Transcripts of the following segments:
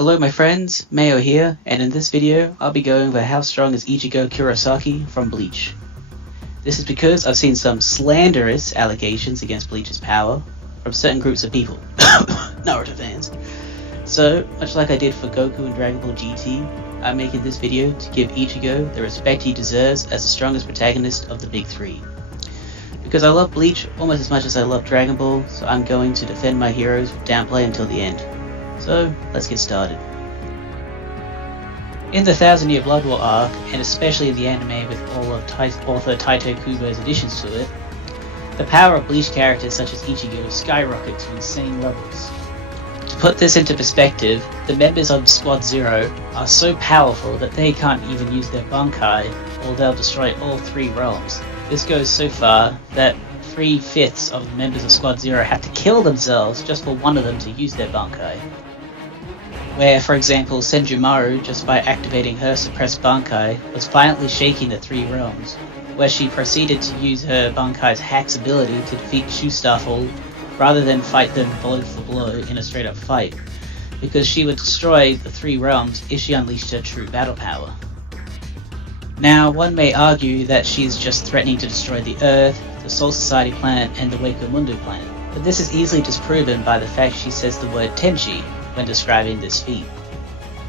Hello my friends, Mayo here, and in this video I'll be going over how strong is Ichigo Kurosaki from Bleach. This is because I've seen some slanderous allegations against Bleach's power from certain groups of people, Naruto fans. So, much like I did for Goku and Dragon Ball GT, I'm making this video to give Ichigo the respect he deserves as the strongest protagonist of the big three. Because I love Bleach almost as much as I love Dragon Ball, so I'm going to defend my heroes with downplay until the end. So, let's get started. In the 1000 Year Blood War arc, and especially in the anime with all of author Taito Kubo's additions to it, the power of Bleach characters such as Ichigo skyrocket to insane levels. To put this into perspective, the members of Squad Zero are so powerful that they can't even use their Bankai, or they'll destroy all three realms. This goes so far that 3/5 of the members of Squad Zero have to kill themselves just for one of them to use their Bankai. Where, for example, Senjumaru, just by activating her suppressed Bankai, was violently shaking the three realms, where she proceeded to use her Bankai's Hax ability to defeat Shustaffel rather than fight them blow for blow in a straight up fight, because she would destroy the three realms if she unleashed her true battle power. Now, one may argue that she's just threatening to destroy the Earth, the Soul Society planet, and the Wako Mundo planet, but this is easily disproven by the fact she says the word Tenshi when describing this feat,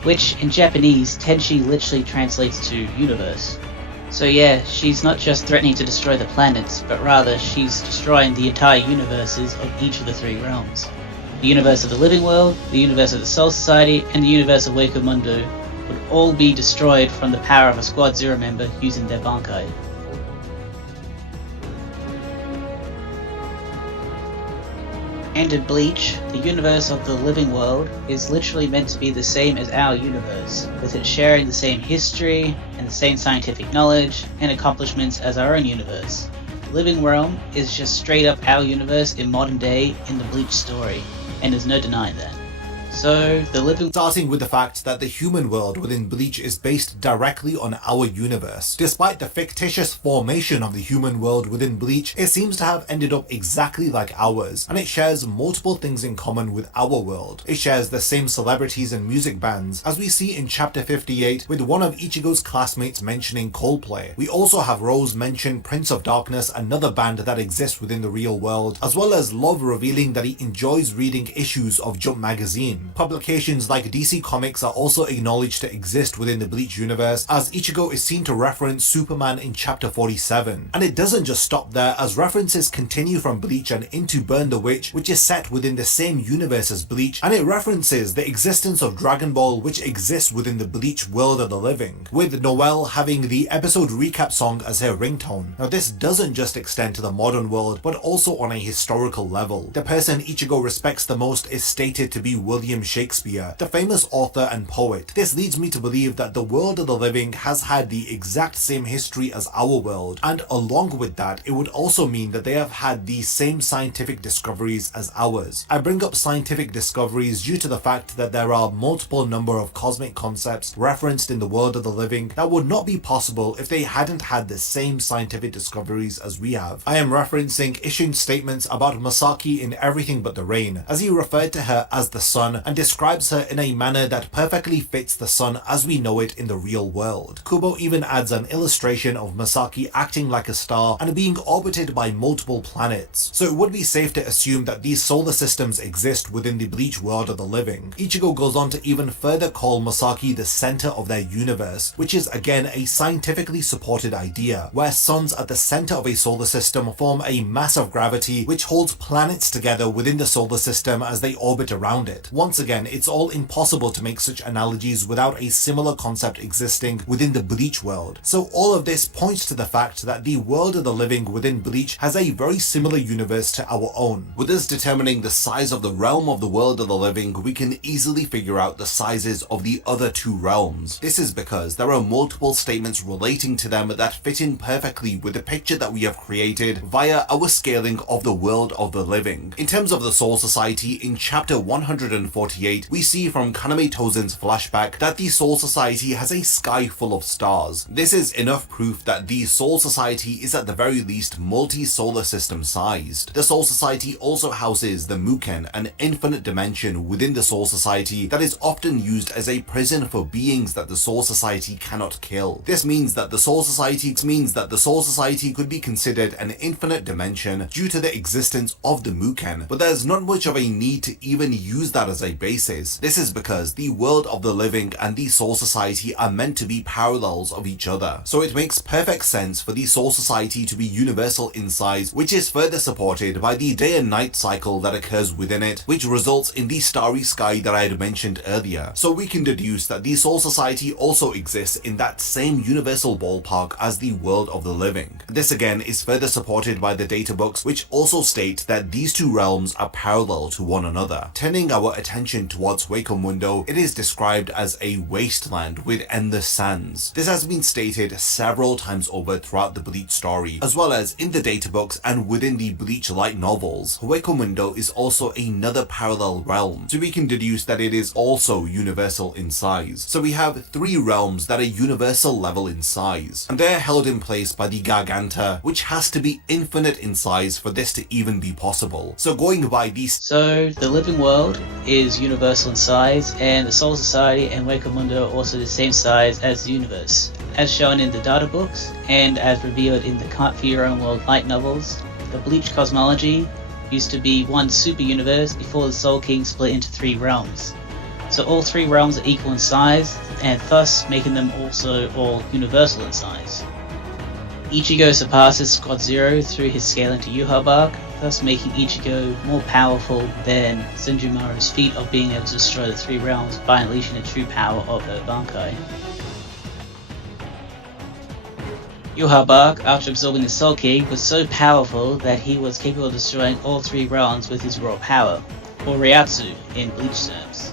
which in Japanese, Tenshi literally translates to universe. So yeah, she's not just threatening to destroy the planets, but rather she's destroying the entire universes of each of the three realms. The universe of the living world, the universe of the Soul Society, and the universe of Wako Mundo would all be destroyed from the power of a Squad Zero member using their Bankai. And in Bleach, the universe of the living world is literally meant to be the same as our universe, with it sharing the same history and the same scientific knowledge and accomplishments as our own universe. The living realm is just straight up our universe in modern day in the Bleach story, and there's no denying that. So, the living... Starting with the fact that the human world within Bleach is based directly on our universe. Despite the fictitious formation of the human world within Bleach, it seems to have ended up exactly like ours, and it shares multiple things in common with our world. It shares the same celebrities and music bands, as we see in chapter 58 with one of Ichigo's classmates mentioning Coldplay. We also have Rose mention Prince of Darkness, another band that exists within the real world, as well as Love revealing that he enjoys reading issues of Jump magazine. Publications like DC Comics are also acknowledged to exist within the Bleach universe, as Ichigo is seen to reference Superman in chapter 47. And it doesn't just stop there, as references continue from Bleach and into Burn the Witch, which is set within the same universe as Bleach, and it references the existence of Dragon Ball, which exists within the Bleach world of the living, with Noelle having the episode recap song as her ringtone. Now this doesn't just extend to the modern world, but also on a historical level. The person Ichigo respects the most is stated to be William Shakespeare, the famous author and poet. This leads me to believe that the world of the living has had the exact same history as our world, and along with that, it would also mean that they have had the same scientific discoveries as ours. I bring up scientific discoveries due to the fact that there are multiple number of cosmic concepts referenced in the world of the living that would not be possible if they hadn't had the same scientific discoveries as we have. I am referencing Ishin's statements about Masaki in Everything But the Rain, as he referred to her as the sun and describes her in a manner that perfectly fits the sun as we know it in the real world. Kubo even adds an illustration of Masaki acting like a star and being orbited by multiple planets, so it would be safe to assume that these solar systems exist within the Bleach world of the living. Ichigo goes on to even further call Masaki the center of their universe, which is again a scientifically supported idea, where suns at the center of a solar system form a mass of gravity which holds planets together within the solar system as they orbit around it. Once again, it's all impossible to make such analogies without a similar concept existing within the Bleach world. So all of this points to the fact that the world of the living within Bleach has a very similar universe to our own. With us determining the size of the realm of the world of the living, we can easily figure out the sizes of the other two realms. This is because there are multiple statements relating to them that fit in perfectly with the picture that we have created via our scaling of the world of the living. In terms of the Soul Society, in chapter 104 1948, we see from Kaname Tozen's flashback that the Soul Society has a sky full of stars. This is enough proof that the Soul Society is at the very least multi-solar system sized. The Soul Society also houses the Muken, an infinite dimension within the Soul Society that is often used as a prison for beings that the Soul Society cannot kill. This means that the Soul Society could be considered an infinite dimension due to the existence of the Muken, but there's not much of a need to even use that as a basis. This is because the world of the living and the Soul Society are meant to be parallels of each other, so it makes perfect sense for the Soul Society to be universal in size, which is further supported by the day and night cycle that occurs within it, which results in the starry sky that I had mentioned earlier. So we can deduce that the Soul Society also exists in that same universal ballpark as the world of the living. This again is further supported by the data books, which also state that these two realms are parallel to one another. Turning our attention towards Mundo, it is described as a wasteland with endless sands. This has been stated several times over throughout the Bleach story, as well as in the data books and within the Bleach light novels. Mundo is also another parallel realm, so we can deduce that it is also universal in size. So we have three realms that are universal level in size, and they're held in place by the Garganta, which has to be infinite in size for this to even be possible. So going by these... So the living world is universal in size, and the Soul Society and Mundo are also the same size as the universe. As shown in the data books, and as revealed in the Can't Fear Your Own World light novels, the Bleach cosmology used to be one super universe before the Soul King split into three realms. So all three realms are equal in size, and thus making them also all universal in size. Ichigo surpasses Squad Zero through his scaling to Yuha Bark, thus making Ichigo more powerful than Senjumaru's feat of being able to destroy the three realms by unleashing the true power of her Bankai. Yuha Bark, after absorbing the Soul King, was so powerful that he was capable of destroying all three realms with his raw power, or Ryatsu in Bleach terms,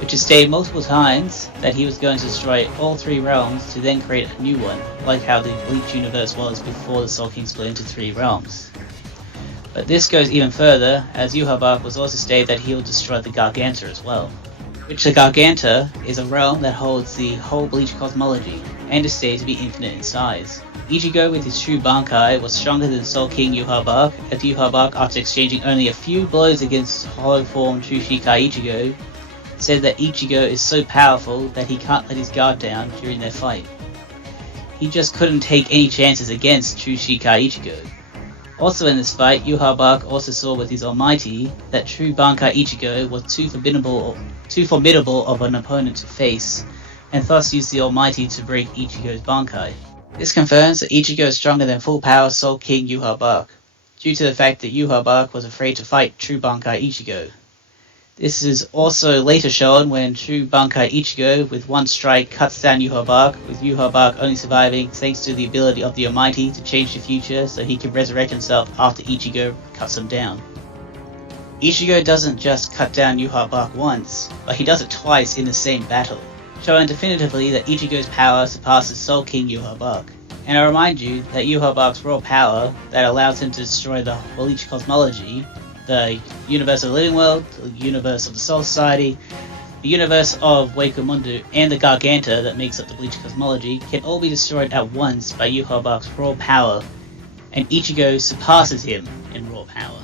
which is stated multiple times that he was going to destroy all three realms to then create a new one, like how the Bleach universe was before the Soul King split into three realms. But this goes even further, as Yuha Bark was also stated that he will destroy the Garganta as well, which the Garganta is a realm that holds the whole Bleach cosmology, and is stated to be infinite in size. Ichigo with his true Bankai was stronger than Soul King Yuha Bark, as Yuha Bark, after exchanging only a few blows against hollow form True Shikai Ichigo, said that Ichigo is so powerful that he can't let his guard down during their fight. He just couldn't take any chances against True Shikai Ichigo. Also in this fight, Yuha Bark also saw with his Almighty that True Bankai Ichigo was too formidable of an opponent to face, and thus used the Almighty to break Ichigo's Bankai. This confirms that Ichigo is stronger than full power Soul King Yuha Bark, due to the fact that Yuha Bark was afraid to fight True Bankai Ichigo. This is also later shown when True Bankai Ichigo with one strike cuts down Yuha Bark, with Yuha Bark only surviving thanks to the ability of the Almighty to change the future so he can resurrect himself after Ichigo cuts him down. Ichigo doesn't just cut down Yuha Bark once, but he does it twice in the same battle, showing definitively that Ichigo's power surpasses Soul King Yuha Bark. And I remind you that Yuha Bark's raw power that allows him to destroy the Bleach cosmology, the universe of the living world, the universe of the Soul Society, the universe of Mundo, and the Garganta that makes up the Bleach cosmology can all be destroyed at once by Yuha Bark's raw power, and Ichigo surpasses him in raw power.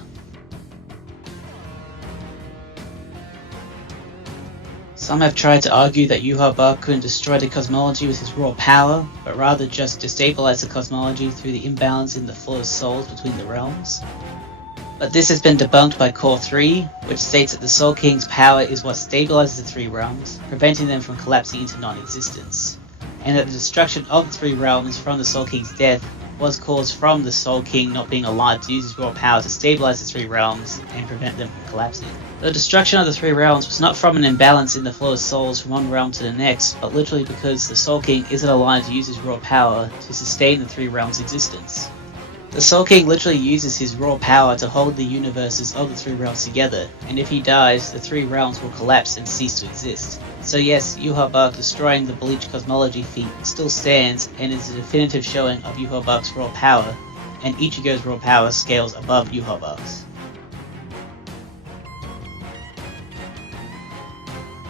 Some have tried to argue that Yuha Bark couldn't destroy the cosmology with his raw power, but rather just destabilize the cosmology through the imbalance in the flow of souls between the realms. But this has been debunked by Core 3, which states that the Soul King's power is what stabilizes the three realms, preventing them from collapsing into non-existence, and that the destruction of the three realms from the Soul King's death was caused from the Soul King not being alive to use his raw power to stabilize the three realms and prevent them from collapsing. The destruction of the three realms was not from an imbalance in the flow of souls from one realm to the next, but literally because the Soul King isn't alive to use his raw power to sustain the three realms' existence. The Soul King literally uses his raw power to hold the universes of the three realms together, and if he dies, the three realms will collapse and cease to exist. So yes, Yuha Bark destroying the Bleach cosmology feat still stands and is a definitive showing of Yuha Bark's raw power, and Ichigo's raw power scales above Yuha Bark's.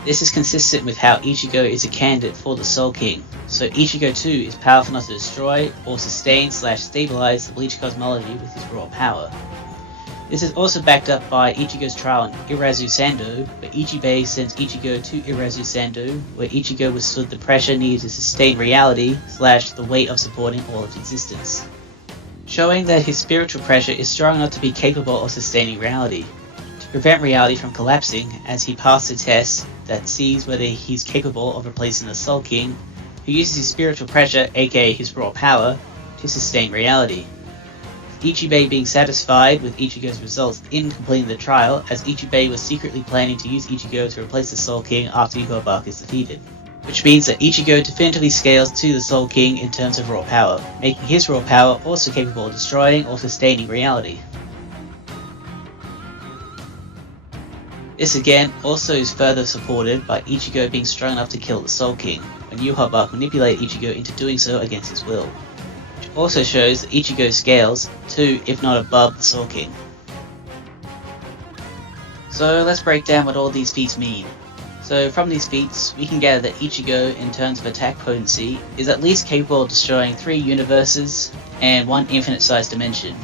This is consistent with how Ichigo is a candidate for the Soul King, so Ichigo too is powerful enough to destroy or sustain/stabilize the Bleach cosmology with his raw power. This is also backed up by Ichigo's trial in Erasure Sando, where Ichibei sends Ichigo to Erasure Sando, where Ichigo withstood the pressure needed to sustain reality / the weight of supporting all of existence, showing that his spiritual pressure is strong enough to be capable of sustaining reality, to prevent reality from collapsing as he passed the test that sees whether he's capable of replacing the Soul King, who uses his spiritual pressure, aka his raw power, to sustain reality. Ichibei being satisfied with Ichigo's results in completing the trial, as Ichibei was secretly planning to use Ichigo to replace the Soul King after Yhwach is defeated. Which means that Ichigo definitively scales to the Soul King in terms of raw power, making his raw power also capable of destroying or sustaining reality. This again also is further supported by Ichigo being strong enough to kill the Soul King, when Yhwach manipulated Ichigo into doing so against his will. Which also shows that Ichigo scales to, if not above, the Soul King. So let's break down what all these feats mean. So from these feats, we can gather that Ichigo, in terms of attack potency, is at least capable of destroying 3 universes and 1 infinite-sized dimension.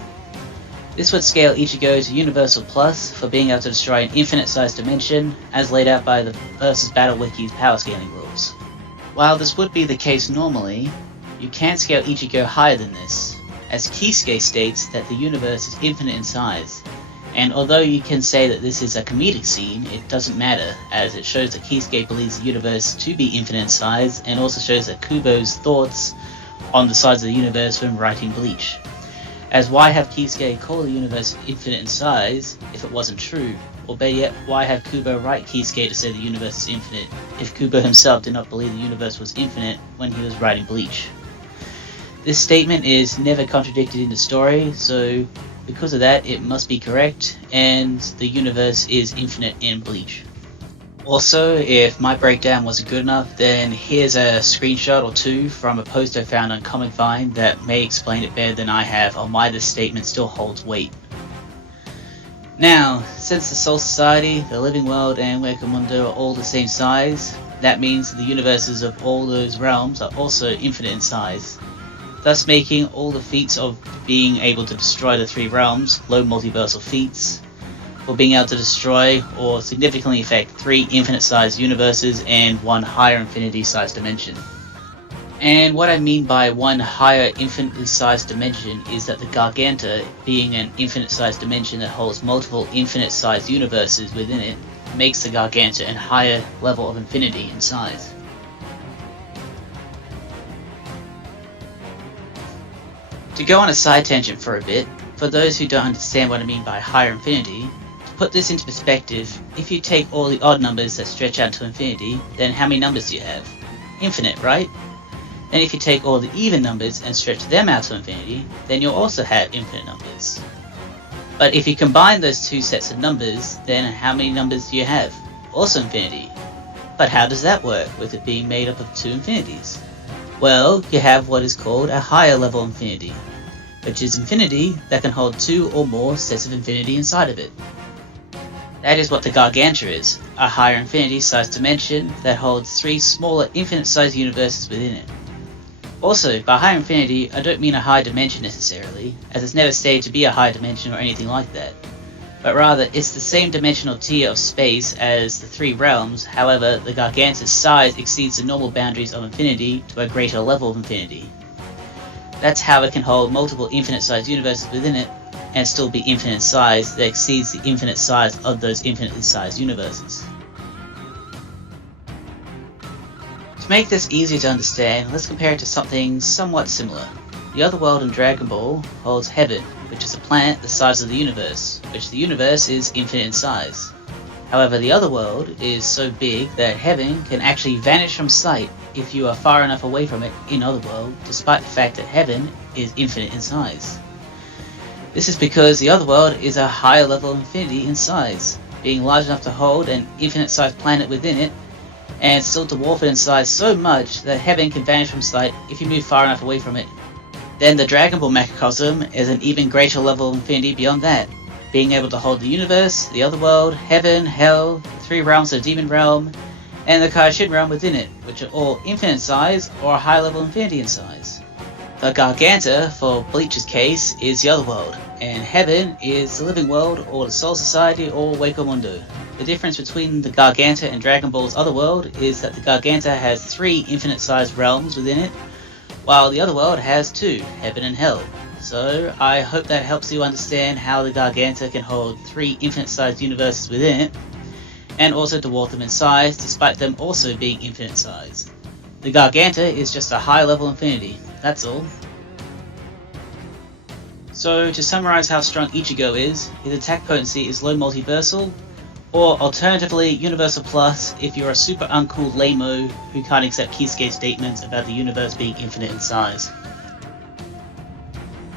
This would scale Ichigo to Universal Plus for being able to destroy an infinite-sized dimension, as laid out by the Versus Battle Wiki's power scaling rules. While this would be the case normally, you can't scale Ichigo higher than this, as Kisuke states that the universe is infinite in size, and although you can say that this is a comedic scene, it doesn't matter, as it shows that Kisuke believes the universe to be infinite in size, and also shows that Kubo's thoughts on the size of the universe when writing Bleach. As why have Kisuke call the universe infinite in size if it wasn't true? Or better yet, why have Kubo write Kisuke to say the universe is infinite if Kubo himself did not believe the universe was infinite when he was writing Bleach? This statement is never contradicted in the story, so because of that it must be correct, and the universe is infinite in Bleach. Also, if my breakdown wasn't good enough, then here's a screenshot or two from a post I found on Comic Vine that may explain it better than I have on why this statement still holds weight. Now, since the Soul Society, the Living World, and Wakamundo are all the same size, that means the universes of all those realms are also infinite in size, thus making all the feats of being able to destroy the 3 realms low multiversal feats, or being able to destroy or significantly affect 3 infinite-sized universes and 1 higher infinity-sized dimension. And what I mean by 1 higher infinitely-sized dimension is that the Garganta, being an infinite-sized dimension that holds multiple infinite-sized universes within it, makes the Garganta a higher level of infinity in size. To go on a side tangent for a bit, for those who don't understand what I mean by higher infinity, put this into perspective, if you take all the odd numbers that stretch out to infinity, then how many numbers do you have? Infinite, right? Then if you take all the even numbers and stretch them out to infinity, then you'll also have infinite numbers. But if you combine those 2 sets of numbers, then how many numbers do you have? Also infinity. But how does that work, with it being made up of 2 infinities? Well, you have what is called a higher level infinity, which is infinity that can hold 2 or more sets of infinity inside of it. That is what the Garganta is, a higher infinity-sized dimension that holds 3 smaller infinite-sized universes within it. Also, by higher infinity, I don't mean a high dimension necessarily, as it's never stated to be a high dimension or anything like that, but rather it's the same dimensional tier of space as the 3 realms, however the Garganta's size exceeds the normal boundaries of infinity to a greater level of infinity. That's how it can hold multiple infinite-sized universes within it, and still be infinite in size that exceeds the infinite size of those infinitely sized universes. To make this easier to understand, let's compare it to something somewhat similar. The Otherworld in Dragon Ball holds Heaven, which is a planet the size of the universe, which the universe is infinite in size. However, the Otherworld is so big that Heaven can actually vanish from sight if you are far enough away from it in Otherworld, despite the fact that Heaven is infinite in size. This is because the Otherworld is a higher level of infinity in size, being large enough to hold an infinite-sized planet within it, and still dwarf it in size so much that Heaven can vanish from sight if you move far enough away from it. Then the Dragon Ball macrocosm is an even greater level of infinity beyond that, being able to hold the universe, the Otherworld, Heaven, Hell, the 3 realms of the Demon Realm, and the Kaishin realm within it, which are all infinite size or a high level infinity in size. The Garganta, for Bleach's case, is the otherworld, and Heaven is the living world or the Soul Society or Waco Mundo. The difference between the Garganta and Dragon Ball's otherworld is that the Garganta has 3 infinite sized realms within it, while the otherworld has 2, Heaven and Hell. So I hope that helps you understand how the Garganta can hold 3 infinite sized universes within it, and also dwarf them in size despite them also being infinite size. The Garganta is just a high level infinity, that's all. So to summarize how strong Ichigo is, his attack potency is low multiversal, or alternatively universal plus if you're a super uncool lame-o who can't accept Kisuke's statements about the universe being infinite in size.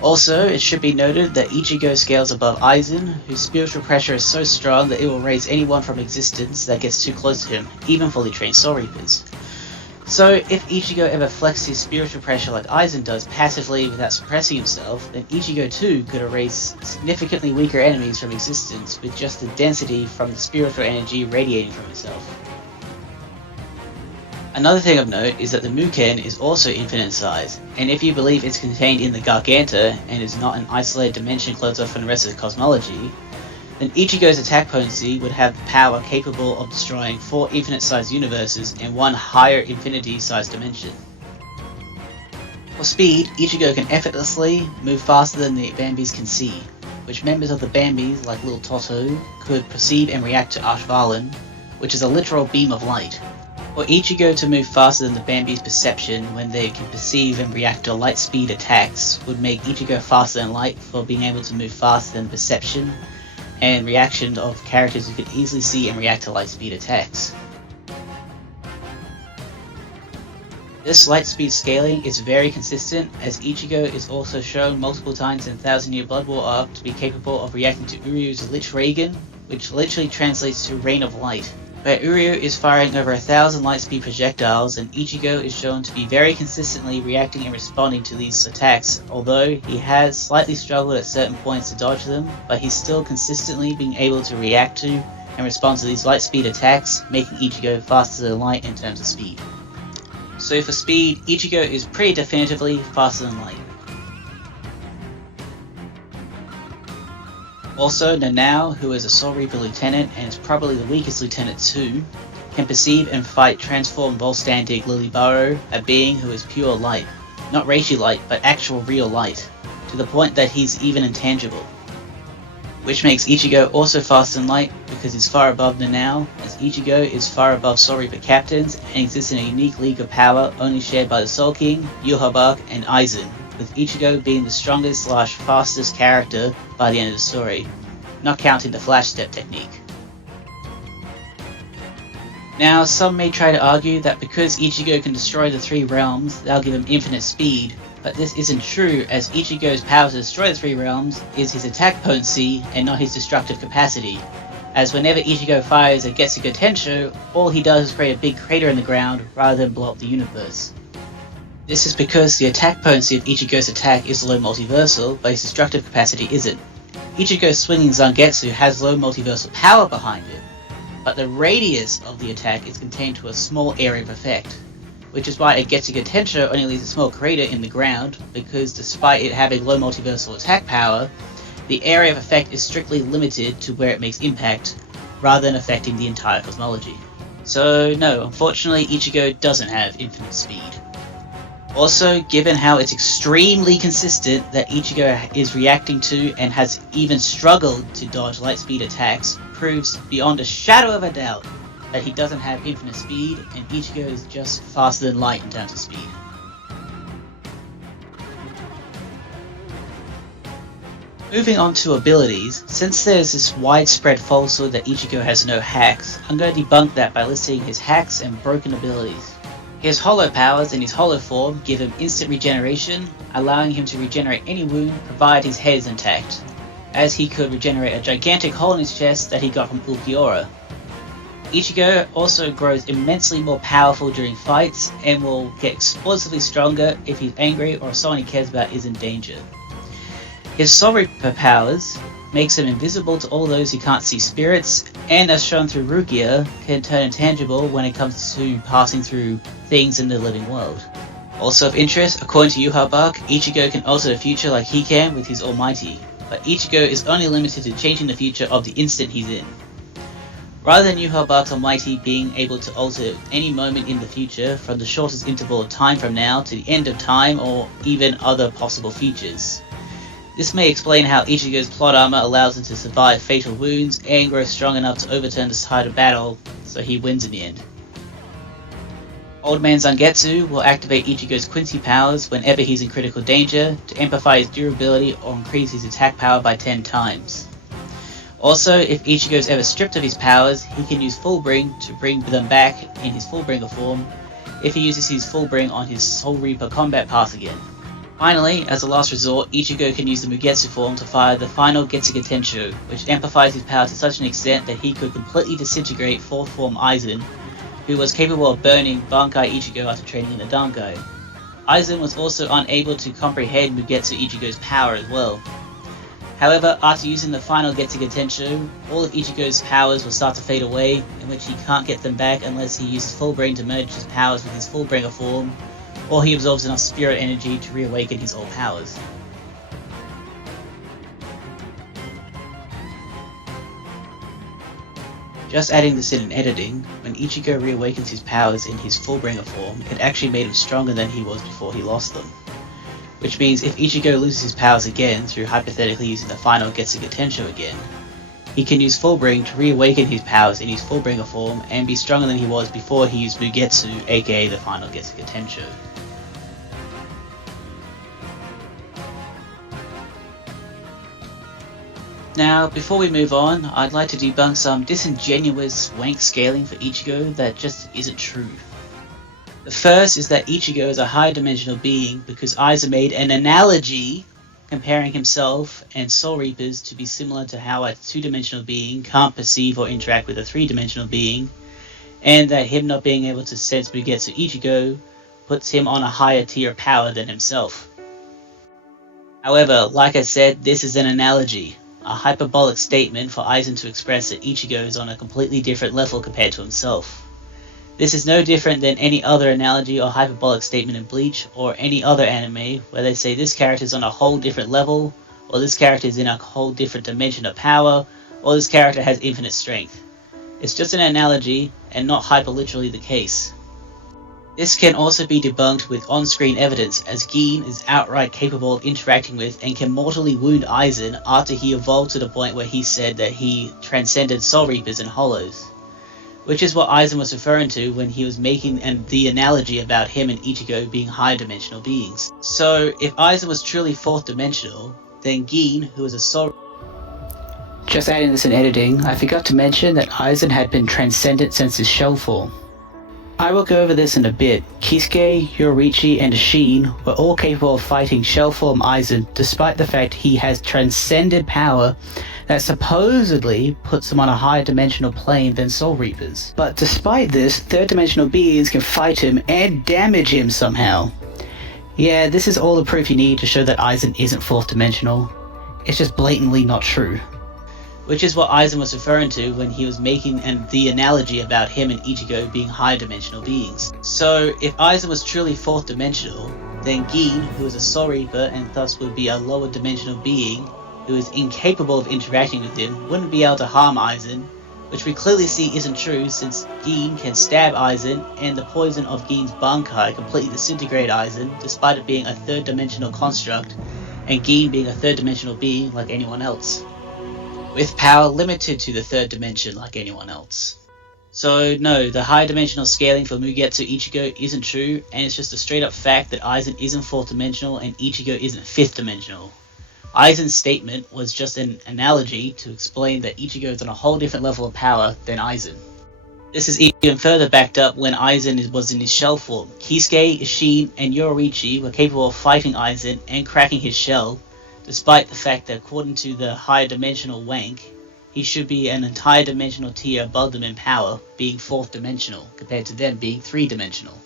Also, it should be noted that Ichigo scales above Aizen, whose spiritual pressure is so strong that it will raise anyone from existence that gets too close to him, even fully trained Soul Reapers. So, if Ichigo ever flexes his spiritual pressure like Aizen does passively without suppressing himself, then Ichigo too could erase significantly weaker enemies from existence with just the density from the spiritual energy radiating from himself. Another thing of note is that the Muken is also infinite size, and if you believe it's contained in the Garganta and is not an isolated dimension closed off from the rest of the cosmology, then Ichigo's attack potency would have the power capable of destroying 4 infinite sized universes and 1 higher infinity sized dimension. For speed, Ichigo can effortlessly move faster than the Bambis can see, which members of the Bambis, like Little Toto, could perceive and react to Ashvalan, which is a literal beam of light. For Ichigo to move faster than the Bambi's perception when they can perceive and react to light speed attacks would make Ichigo faster than light for being able to move faster than perception and reaction of characters who could easily see and react to light speed attacks. This light speed scaling is very consistent, as Ichigo is also shown multiple times in 1000 Year Blood War arc to be capable of reacting to Uryu's Lich Reagan, which literally translates to Rain of Light, where Uryu is firing over 1000 light speed projectiles, and Ichigo is shown to be very consistently reacting and responding to these attacks, although he has slightly struggled at certain points to dodge them, but he's still consistently being able to react to and respond to these light speed attacks, making Ichigo faster than light in terms of speed. So for speed, Ichigo is pretty definitively faster than light. Also, Nanao, who is a Soul Reaper lieutenant and is probably the weakest lieutenant too, can perceive and fight transformed Volstandig Lilibaro, a being who is pure light. Not Reishi light, but actual real light, to the point that he's even intangible. Which makes Ichigo also faster than light because he's far above Nanao, as Ichigo is far above Soul Reaper captains and exists in a unique league of power only shared by the Soul King, Yhwach, and Aizen, with Ichigo being the strongest / fastest character by the end of the story, not counting the flash step technique. Now, some may try to argue that because Ichigo can destroy the 3 realms, that'll give him infinite speed, but this isn't true, as Ichigo's power to destroy the 3 realms is his attack potency and not his destructive capacity, as whenever Ichigo fires a Getsuga Tensho, all he does is create a big crater in the ground rather than blow up the universe. This is because the attack potency of Ichigo's attack is low multiversal, but his destructive capacity isn't. Ichigo's swinging Zangetsu has low multiversal power behind it, but the radius of the attack is contained to a small area of effect, which is why a Getsuga Tensho only leaves a small crater in the ground, because despite it having low multiversal attack power, the area of effect is strictly limited to where it makes impact, rather than affecting the entire cosmology. So no, unfortunately Ichigo doesn't have infinite speed. Also, given how it's extremely consistent that Ichigo is reacting to and has even struggled to dodge light speed attacks, proves beyond a shadow of a doubt that he doesn't have infinite speed and Ichigo is just faster than light in terms of speed. Moving on to abilities, since there's this widespread falsehood that Ichigo has no hacks, I'm going to debunk that by listing his hacks and broken abilities. His hollow powers and his hollow form give him instant regeneration, allowing him to regenerate any wound provided his head is intact, as he could regenerate a gigantic hole in his chest that he got from Ulquiorra. Ichigo also grows immensely more powerful during fights and will get explosively stronger if he's angry or someone he cares about is in danger. His Soul Reaper powers makes him invisible to all those who can't see spirits, and as shown through Rukia, can turn intangible when it comes to passing through things in the living world. Also of interest, according to Yuha Bark, Ichigo can alter the future like he can with his Almighty, but Ichigo is only limited to changing the future of the instant he's in. Rather than Yuha Bark's Almighty being able to alter any moment in the future from the shortest interval of time from now to the end of time or even other possible futures. This may explain how Ichigo's plot armor allows him to survive fatal wounds and grow strong enough to overturn the tide of battle, so he wins in the end. Old Man Zangetsu will activate Ichigo's Quincy powers whenever he's in critical danger to amplify his durability or increase his attack power by 10 times. Also, if Ichigo is ever stripped of his powers, he can use Full Bring to bring them back in his Fullbringer form if he uses his Full Bring on his Soul Reaper combat path again. Finally, as a last resort, Ichigo can use the Mugetsu form to fire the final Getsuga Tensho, which amplifies his power to such an extent that he could completely disintegrate 4th form Aizen, who was capable of burning Bankai Ichigo after training in the Dankai. Aizen was also unable to comprehend Mugetsu Ichigo's power as well. However, after using the final Getsuga Tensho, all of Ichigo's powers will start to fade away, in which he can't get them back unless he uses Full Bring to merge his powers with his Fullbringer form, or he absorbs enough spirit energy to reawaken his old powers. Just adding this in editing, when Ichigo reawakens his powers in his Fullbringer form, it actually made him stronger than he was before he lost them. Which means if Ichigo loses his powers again through hypothetically using the final Getsuga Tensho again, he can use Fullbring to reawaken his powers in his Fullbringer form and be stronger than he was before he used Mugetsu, aka the final Getsuga Tensho. Now, before we move on, I'd like to debunk some disingenuous wank scaling for Ichigo that just isn't true. The first is that Ichigo is a higher dimensional being because Aizen made an analogy comparing himself and Soul Reapers to be similar to how a two-dimensional being can't perceive or interact with a three-dimensional being, and that him not being able to sense Mugetsu Ichigo puts him on a higher tier of power than himself. However, like I said, this is an analogy, a hyperbolic statement for Aizen to express that Ichigo is on a completely different level compared to himself. This is no different than any other analogy or hyperbolic statement in Bleach or any other anime where they say this character is on a whole different level, or this character is in a whole different dimension of power, or this character has infinite strength. It's just an analogy and not hyperliterally the case. This can also be debunked with on-screen evidence, as Gin is outright capable of interacting with and can mortally wound Aizen after he evolved to the point where he said that he transcended Soul Reapers and Hollows. Which is what Aizen was referring to when he was making the analogy about him and Ichigo being higher dimensional beings. So, if Aizen was truly 4th dimensional, then Gin, who is a Soul... Just adding this in editing, I forgot to mention that Aizen had been transcendent since his shell form. I will go over this in a bit. Kisuke, Yoriichi, and Shin were all capable of fighting shell form Aizen despite the fact he has transcended power that supposedly puts him on a higher dimensional plane than Soul Reapers. But despite this, 3rd dimensional beings can fight him and damage him somehow. Yeah, this is all the proof you need to show that Aizen isn't 4th dimensional. It's just blatantly not true. Which is what Aizen was referring to when he was making the analogy about him and Ichigo being higher dimensional beings. So, if Aizen was truly 4th dimensional, then Gin, who is a Soul Reaper and thus would be a lower dimensional being, who is incapable of interacting with him, wouldn't be able to harm Aizen, which we clearly see isn't true since Gin can stab Aizen and the poison of Gin's Bankai completely disintegrate Aizen despite it being a 3rd dimensional construct and Gin being a 3rd dimensional being like anyone else, with power limited to the 3rd dimension like anyone else. So no, the high dimensional scaling for Mugetsu Ichigo isn't true, and it's just a straight up fact that Aizen isn't 4th dimensional and Ichigo isn't 5th dimensional. Aizen's statement was just an analogy to explain that Ichigo is on a whole different level of power than Aizen. This is even further backed up when Aizen was in his shell form. Kisuke, Shin, and Yoriichi were capable of fighting Aizen and cracking his shell, despite the fact that according to the higher dimensional wank, he should be an entire dimensional tier above them in power, being 4th dimensional, compared to them being 3 dimensional.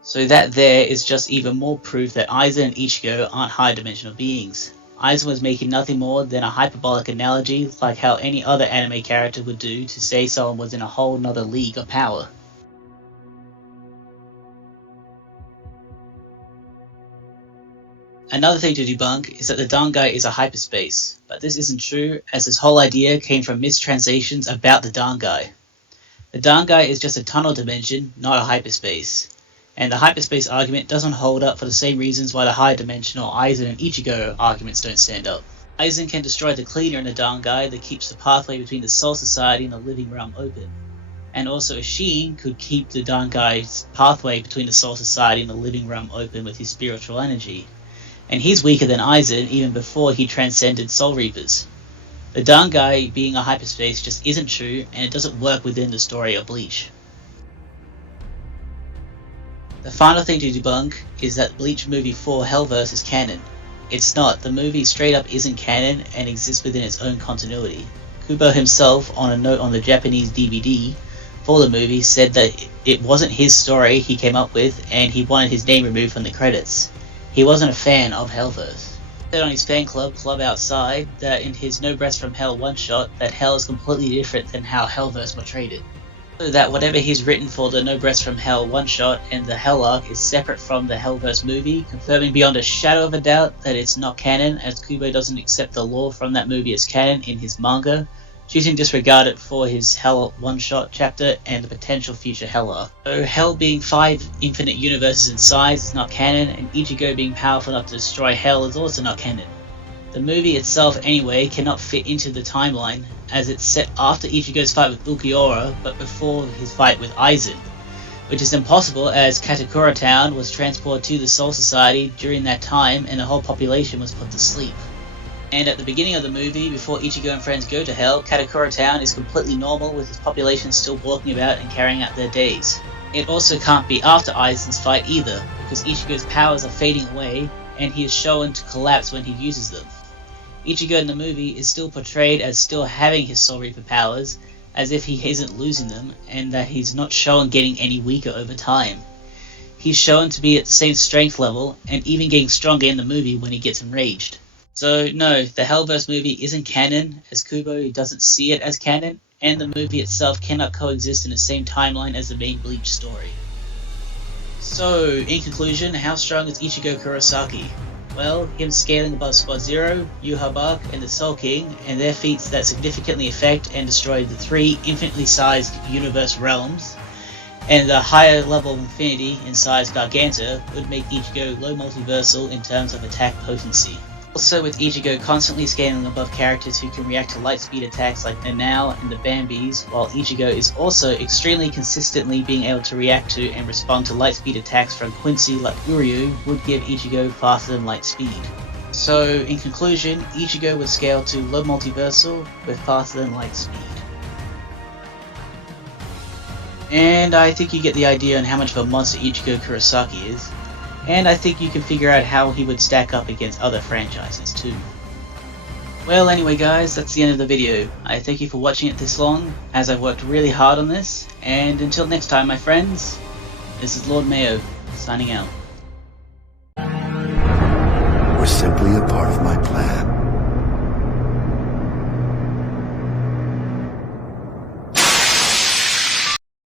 So that there is just even more proof that Aizen and Ichigo aren't higher dimensional beings. Aizen was making nothing more than a hyperbolic analogy, like how any other anime character would do to say someone was in a whole nother league of power. Another thing to debunk is that the Dangai is a hyperspace, but this isn't true, as this whole idea came from mistranslations about the Dangai. The Dangai is just a tunnel dimension, not a hyperspace. And the hyperspace argument doesn't hold up for the same reasons why the high dimensional Aizen and Ichigo arguments don't stand up. Aizen can destroy the cleaner in the Dangai that keeps the pathway between the Soul Society and the living realm open. And also Shin could keep the Dangai's pathway between the Soul Society and the living realm open with his spiritual energy. And he's weaker than Aizen even before he transcended Soul Reapers. The Dangai being a hyperspace just isn't true, and it doesn't work within the story of Bleach. The final thing to debunk is that Bleach Movie 4 Hellverse is canon. It's not. The movie straight up isn't canon and exists within its own continuity. Kubo himself, on a note on the Japanese DVD for the movie, said that it wasn't his story he came up with and he wanted his name removed from the credits. He wasn't a fan of Hellverse. He said on his fan club, Club Outside, that in his No Breath from Hell one-shot, that Hell is completely different than how Hellverse portrayed it. So that whatever he's written for the No Breath from Hell one-shot and the Hell arc is separate from the Hellverse movie, confirming beyond a shadow of a doubt that it's not canon, as Kubo doesn't accept the lore from that movie as canon in his manga, choosing to disregard it for his Hell one-shot chapter and the potential future Hell arc. So Hell being 5 infinite universes in size is not canon, and Ichigo being powerful enough to destroy Hell is also not canon. The movie itself, anyway, cannot fit into the timeline, as it's set after Ichigo's fight with Ulquiorra, but before his fight with Aizen, which is impossible as Katakura Town was transported to the Soul Society during that time and the whole population was put to sleep. And at the beginning of the movie, before Ichigo and friends go to Hell, Katakura Town is completely normal with its population still walking about and carrying out their days. It also can't be after Aizen's fight either, because Ichigo's powers are fading away and he is shown to collapse when he uses them. Ichigo in the movie is still portrayed as still having his Soul Reaper powers, as if he isn't losing them, and that he's not shown getting any weaker over time. He's shown to be at the same strength level, and even getting stronger in the movie when he gets enraged. So no, the Hellverse movie isn't canon, as Kubo doesn't see it as canon, and the movie itself cannot coexist in the same timeline as the main Bleach story. So, in conclusion, how strong is Ichigo Kurosaki? Well, him scaling above Squad Zero, Yhwach, and the Soul King, and their feats that significantly affect and destroy the 3 infinitely sized universe realms, and the higher level of infinity in size Garganta would make Ichigo low multiversal in terms of attack potency. Also, with Ichigo constantly scaling above characters who can react to light speed attacks like Nanao and the Bambis, while Ichigo is also extremely consistently being able to react to and respond to light speed attacks from Quincy like Uryu, would give Ichigo faster than light speed. So, in conclusion, Ichigo would scale to low multiversal with faster than light speed. And I think you get the idea on how much of a monster Ichigo Kurosaki is. And I think you can figure out how he would stack up against other franchises too. Well anyway guys, that's the end of the video. I thank you for watching it this long, as I've worked really hard on this, and until next time my friends, this is Lord Mayo, signing out.